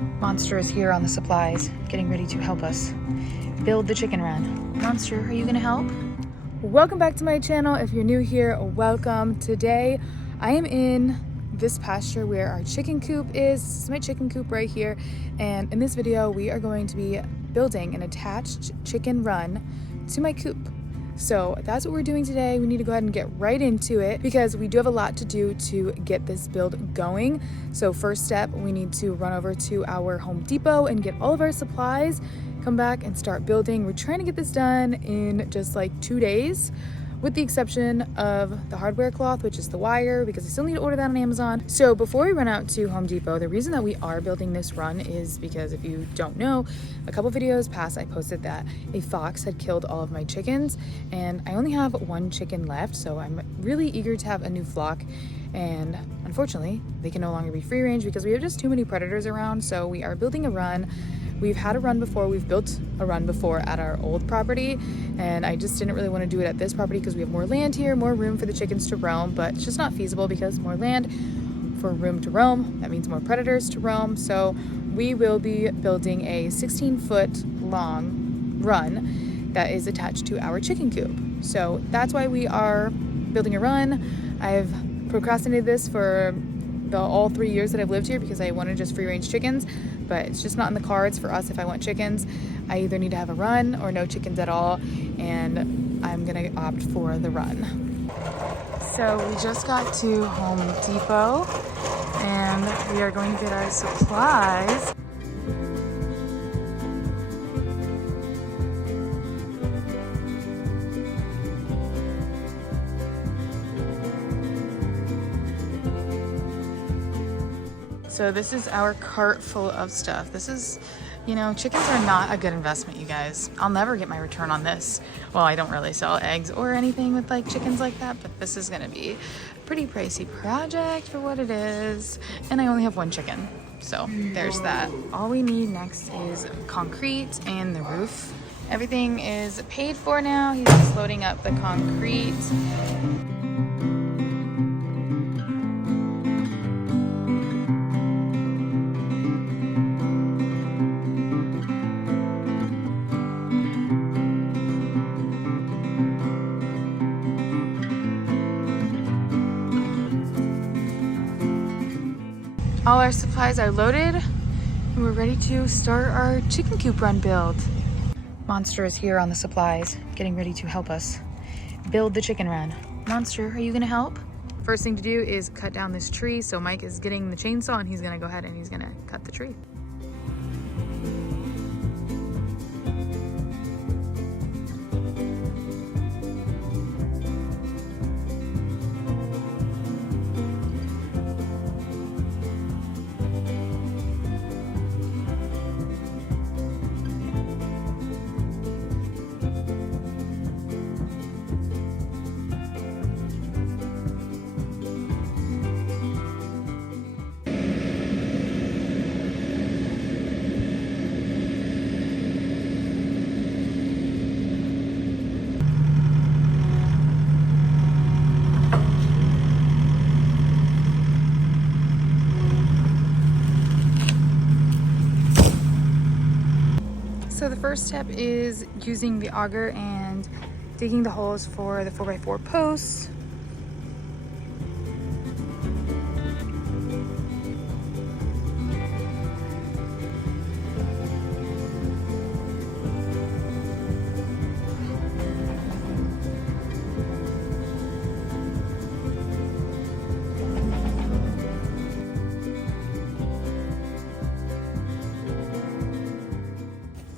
Monster is here on the supplies, getting ready to help us build the chicken run. Monster, are you gonna help? Welcome back to my channel. If you're new here, welcome. Today I am in this pasture where our chicken coop is. This is my chicken coop right here, and in this video we are going to be building an attached chicken run to my coop. So that's what we're doing today. We need to go ahead and get right into it because we do have a lot to do to get this build going. So first step, we need to run over to our Home Depot and get all of our supplies, come back and start building. We're trying to get this done in just like 2 days, with the exception of the hardware cloth, which is the wire, because I still need to order that on Amazon. So before we run out to Home Depot, the reason that we are building this run is because, if you don't know, a couple videos past I posted that a fox had killed all of my chickens, and I only have one chicken left, so I'm really eager to have a new flock. And unfortunately, they can no longer be free range because we have just too many predators around. So we are building a run. We've had a run before, we've built a run before at our old property, and I just didn't really want to do it at this property because we have more land here, more room for the chickens to roam, but it's just not feasible because more land for room to roam, that means more predators to roam. So we will be building a 16-foot long run that is attached to our chicken coop. So that's why we are building a run. I've procrastinated this for all 3 years that I've lived here because I wanted just free range chickens, but it's just not in the cards for us. If I want chickens, I either need to have a run or no chickens at all, and I'm gonna opt for the run. So we just got to Home Depot and we are going to get our supplies. So this is our cart full of stuff. This is, you know, chickens are not a good investment, you guys. I'll never get my return on this. Well, I don't really sell eggs or anything with like chickens like that, but this is gonna be a pretty pricey project for what it is. And I only have one chicken, so there's that. All we need next is concrete and the roof. Everything is paid for now. He's just loading up the concrete. All our supplies are loaded and we're ready to start our chicken coop run build. Monster is here on the supplies, getting ready to help us build the chicken run. Monster, are you gonna help? First thing to do is cut down this tree. So Mike is getting the chainsaw and he's gonna go ahead and he's gonna cut the tree. So the first step is using the auger and digging the holes for the 4x4 posts.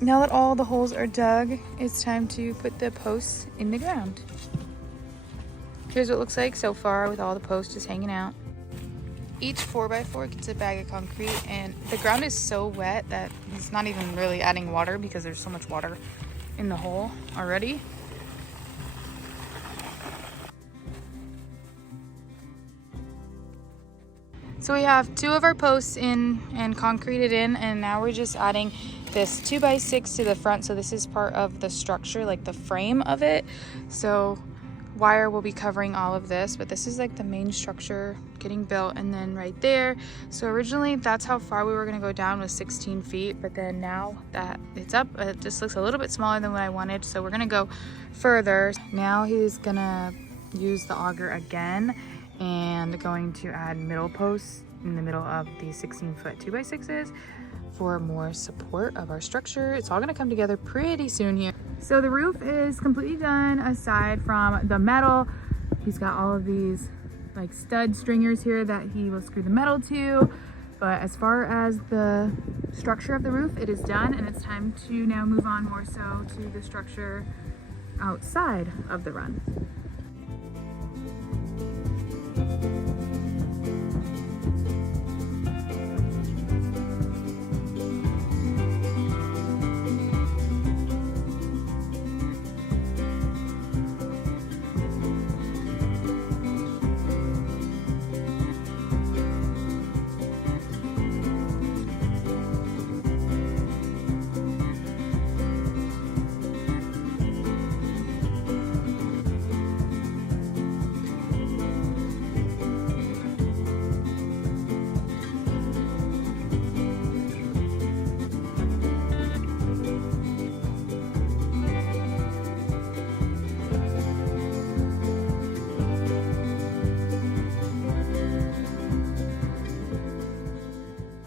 Now that all the holes are dug, it's time to put the posts in the ground. Here's what it looks like so far with all the posts just hanging out. Each 4x4 gets a bag of concrete, and the ground is so wet that he's not even really adding water because there's so much water in the hole already. So we have 2 of our posts in and concreted in, and now we're just adding this 2x6 to the front. So this is part of the structure, like the frame of it. So wire will be covering all of this, but this is like the main structure getting built, and then right there. So originally that's how far we were gonna go down, was 16 feet, but then now that it's up, it just looks a little bit smaller than what I wanted, so we're gonna go further. Now he's gonna use the auger again and going to add middle posts in the middle of these 16-foot 2x6s for more support of our structure. It's all gonna come together pretty soon here. So the roof is completely done aside from the metal. He's got all of these like stud stringers here that he will screw the metal to. But as far as the structure of the roof, it is done, and it's time to now move on more so to the structure outside of the run.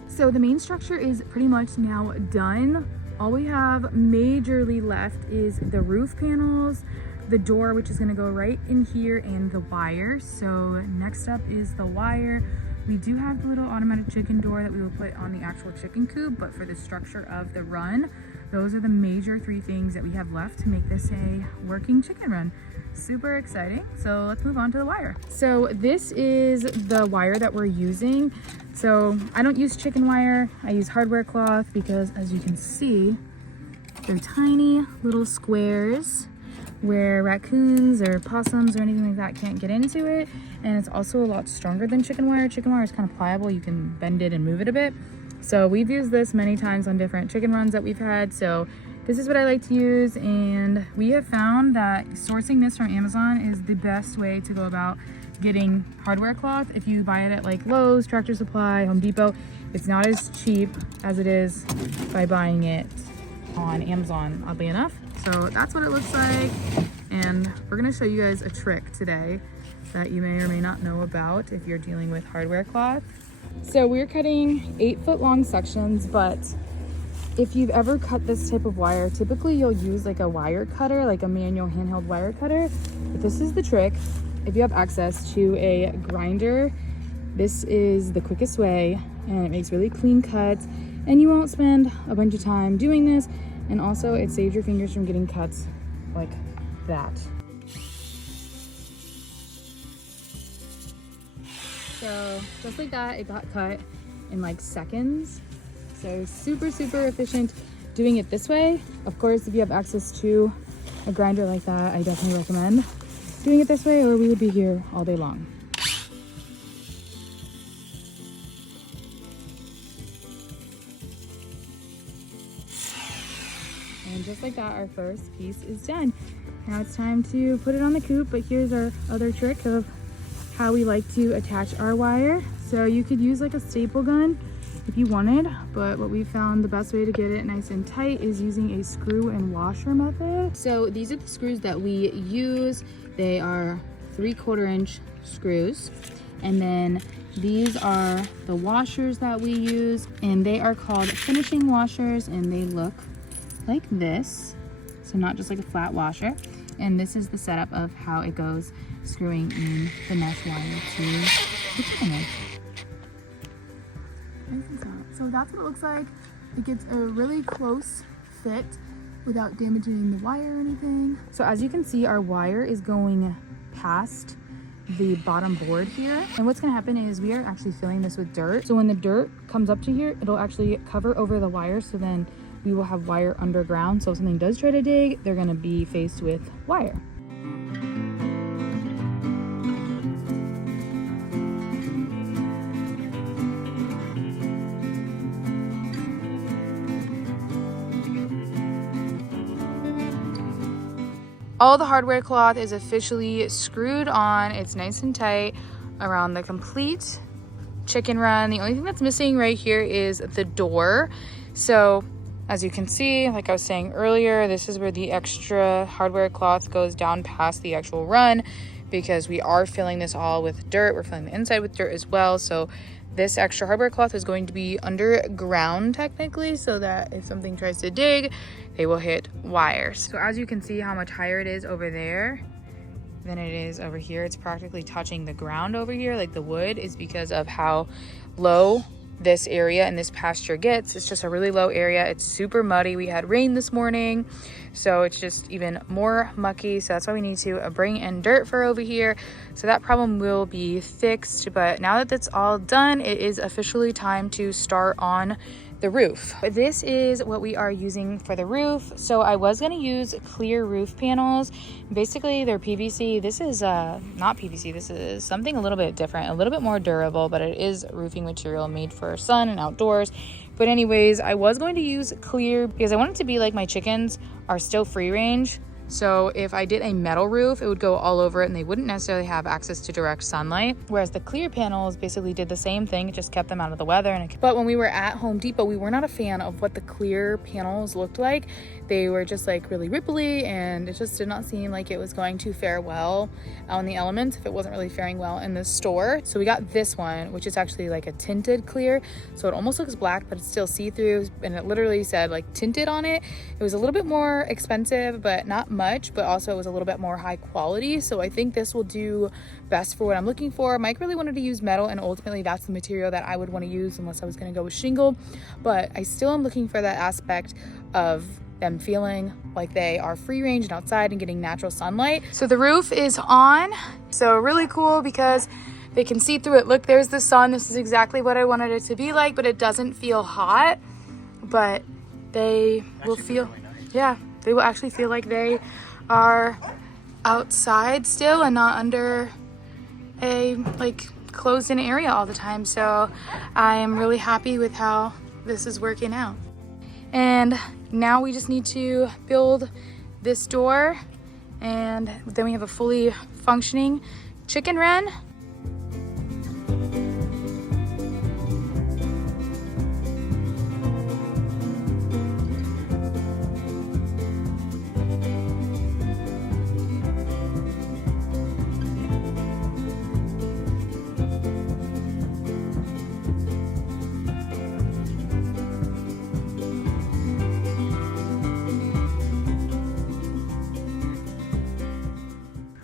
So the main structure is pretty much now done. All we have majorly left is the roof panels, the door, which is gonna go right in here, and the wire. So next up is the wire. We do have the little automatic chicken door that we will put on the actual chicken coop, but for the structure of the run, those are the major 3 things that we have left to make this a working chicken run. Super exciting. So let's move on to the wire. So this is the wire that we're using. So I don't use chicken wire, I use hardware cloth, because as you can see, they're tiny little squares where raccoons or possums or anything like that can't get into it. And it's also a lot stronger than chicken wire. Chicken wire is kind of pliable, you can bend it and move it a bit. So we've used this many times on different chicken runs that we've had. So this is what I like to use, and we have found that sourcing this from Amazon is the best way to go about getting hardware cloth. If you buy it at like Lowe's, Tractor Supply, Home Depot, it's not as cheap as it is by buying it on Amazon, oddly enough. So that's what it looks like, and we're gonna show you guys a trick today that you may or may not know about if you're dealing with hardware cloth. So we're cutting 8-foot long sections, but if you've ever cut this type of wire, typically you'll use like a wire cutter, like a manual handheld wire cutter. But this is the trick. If you have access to a grinder, this is the quickest way, and it makes really clean cuts, and you won't spend a bunch of time doing this, and also it saves your fingers from getting cuts like that. So just like that, it got cut in like seconds. So super, super efficient doing it this way. Of course, if you have access to a grinder like that, I definitely recommend doing it this way, or we would be here all day long. And just like that, our first piece is done. Now it's time to put it on the coop, but here's our other trick of how we like to attach our wire. So you could use like a staple gun if you wanted, but what we found the best way to get it nice and tight is using a screw and washer method. So these are the screws that we use. They are 3/4 inch screws, and then these are the washers that we use, and they are called finishing washers, and they look like this. So not just like a flat washer. And this is the setup of how it goes, screwing in the mesh wire to the chicken egg. So that's what it looks like. It gets a really close fit without damaging the wire or anything. So as you can see, our wire is going past the bottom board here. And what's gonna happen is we are actually filling this with dirt. So when the dirt comes up to here, it'll actually cover over the wire, so then we will have wire underground. So if something does try to dig, they're gonna be faced with wire. All the hardware cloth is officially screwed on. It's nice and tight around the complete chicken run. The only thing that's missing right here is the door. So as you can see, like I was saying earlier, this is where the extra hardware cloth goes down past the actual run, because we are filling this all with dirt. We're filling the inside with dirt as well. So this extra hardware cloth is going to be underground technically, so that if something tries to dig, they will hit wires. So as you can see how much higher it is over there than it is over here. It's practically touching the ground over here. Like the wood is because of how low this area and this pasture gets. It's just a really low area. It's super muddy. We had rain this morning, so it's just even more mucky. So that's why we need to bring in dirt for over here. So that problem will be fixed. But now that that's all done, it is officially time to start on the roof. This is what we are using for the roof. So I was going to use clear roof panels. Basically they're PVC. This is not PVC. This is something a little bit different, a little bit more durable, but it is roofing material made for sun and outdoors. But anyways, I was going to use clear because I want it to be like my chickens are still free range. So if I did a metal roof, it would go all over it and they wouldn't necessarily have access to direct sunlight. Whereas the clear panels basically did the same thing. It just kept them out of the weather. But when we were at Home Depot, we were not a fan of what the clear panels looked like. They were just like really ripply, and it just did not seem like it was going to fare well out in the elements if it wasn't really faring well in the store. So we got this one, which is actually like a tinted clear. So it almost looks black, but it's still see-through, and it literally said like tinted on it. It was a little bit more expensive, but not much, but also it was a little bit more high quality. So I think this will do best for what I'm looking for. Mike really wanted to use metal, and ultimately that's the material that I would want to use unless I was going to go with shingle. But I still am looking for that aspect of them feeling like they are free range and outside and getting natural sunlight. So the roof is on. So really cool because they can see through it. Look, there's the sun. This is exactly what I wanted it to be like, but it doesn't feel hot. But they will feel, really nice. Yeah, they will actually feel like they are outside still and not under a like closed in area all the time. So I am really happy with how this is working out. And now we just need to build this door, and then we have a fully functioning chicken run.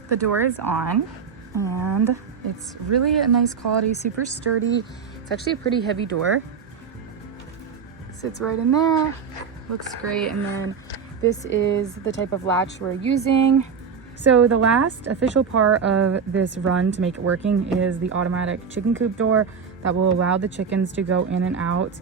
The door is on, and it's really a nice quality, super sturdy. It's actually a pretty heavy door. It sits right in there, looks great. And then this is the type of latch we're using. So the last official part of this run to make it working is the automatic chicken coop door that will allow the chickens to go in and out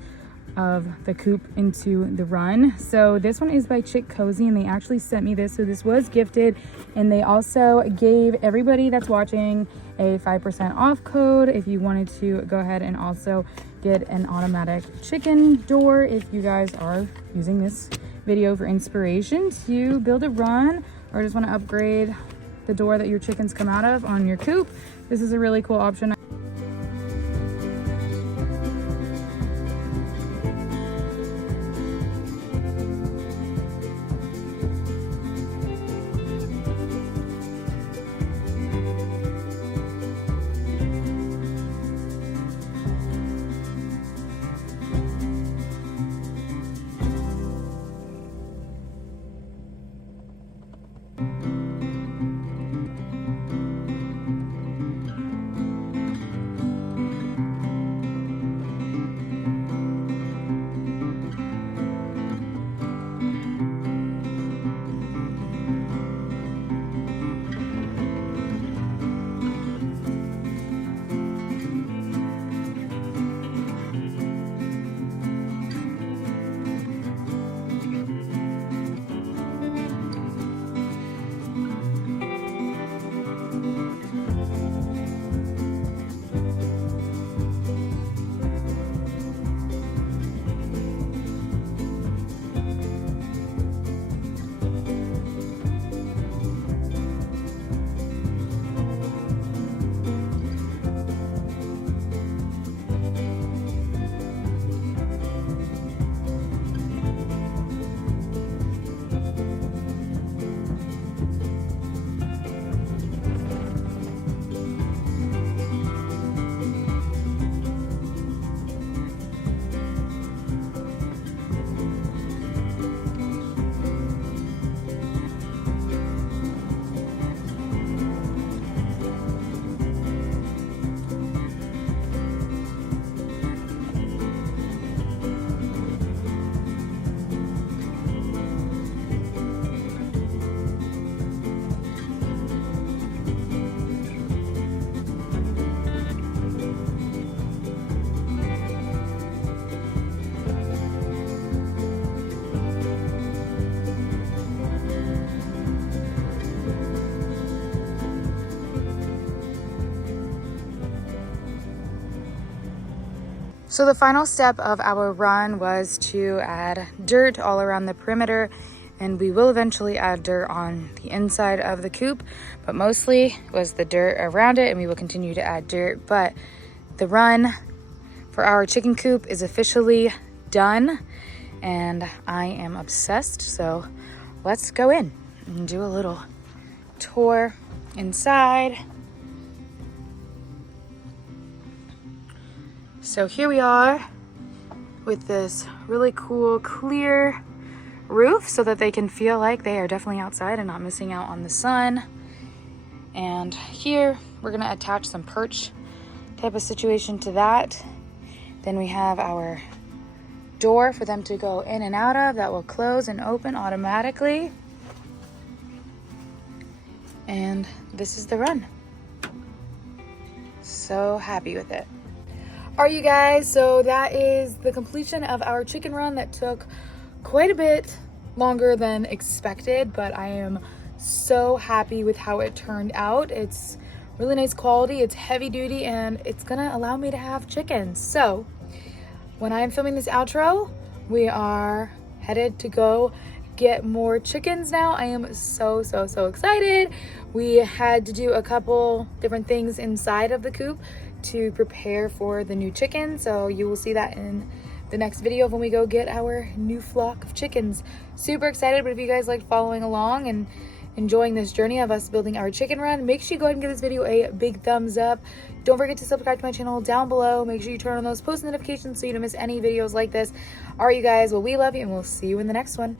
of the coop into the run. So this one is by Chick Cozy, and they actually sent me this. So this was gifted, and they also gave everybody that's watching a 5% off code if you wanted to go ahead and also get an automatic chicken door if you guys are using this video for inspiration to build a run or just want to upgrade the door that your chickens come out of on your coop. This is a really cool option. So the final step of our run was to add dirt all around the perimeter, and we will eventually add dirt on the inside of the coop, but mostly was the dirt around it, and we will continue to add dirt. But the run for our chicken coop is officially done, and I am obsessed. So let's go in and do a little tour inside. So here we are with this really cool clear roof so that they can feel like they are definitely outside and not missing out on the sun. And here we're gonna attach some perch type of situation to that. Then we have our door for them to go in and out of that will close and open automatically. And this is the run. So happy with it. All right, you guys, so that is the completion of our chicken run that took quite a bit longer than expected, but I am so happy with how it turned out. It's really nice quality, it's heavy duty, and it's gonna allow me to have chickens. So when I am filming this outro, we are headed to go get more chickens now. I am so excited. We had to do a couple different things inside of the coop to prepare for the new chicken, so you will see that in the next video when we go get our new flock of chickens. Super excited, but if you guys like following along and enjoying this journey of us building our chicken run, make sure you go ahead and give this video a big thumbs up. Don't forget to subscribe to my channel down below. Make sure you turn on those post notifications so you don't miss any videos like this. All right, you guys, well, we love you, and we'll see you in the next one.